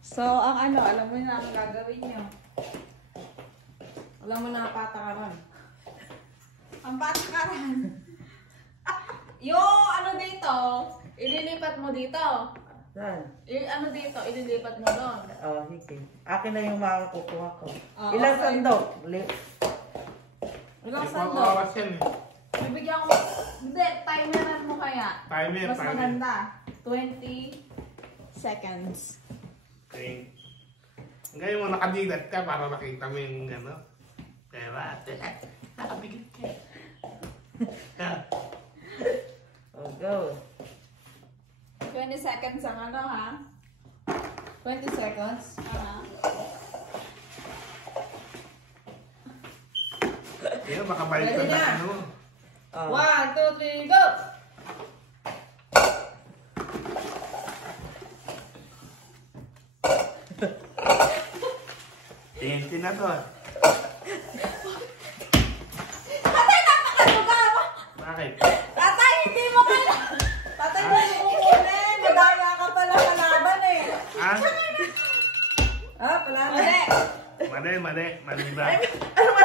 So, ang ano, alam mo na ang gagawin nyo. Alam mo na ang patakaran. Ang patakaran. Yung ano dito, ililipat mo dito. Saan? Ano dito, ililipat mo doon. Oh, sige. Akin na yung makakukuha ko. Oh, Ilang okay. sandok? Ilang Ikaw sandok? kawas yan eh. Bibigyan ko, hindi, timeran mo kaya. Timer, Mas timer. maganda. 20 seconds. Okay. Ngayon mo nakadilat ka para makita mo yung ano. Pera. Nakabigit ka. Oh, go. 20 seconds ang ano ha? 20 seconds. Kaya baka balik ka Ready na na. ano. Oh. 1, 2, 3, go! Tingin na to. Tatay, napakaluga mo! Bakit? Tatay, hindi mo kaya! Tatay, hindi mo kukunin! Madaya ka pala kalaban eh! Ha? Ah, pala na. Mali! Mali, mali. Mali ba? Ano ba?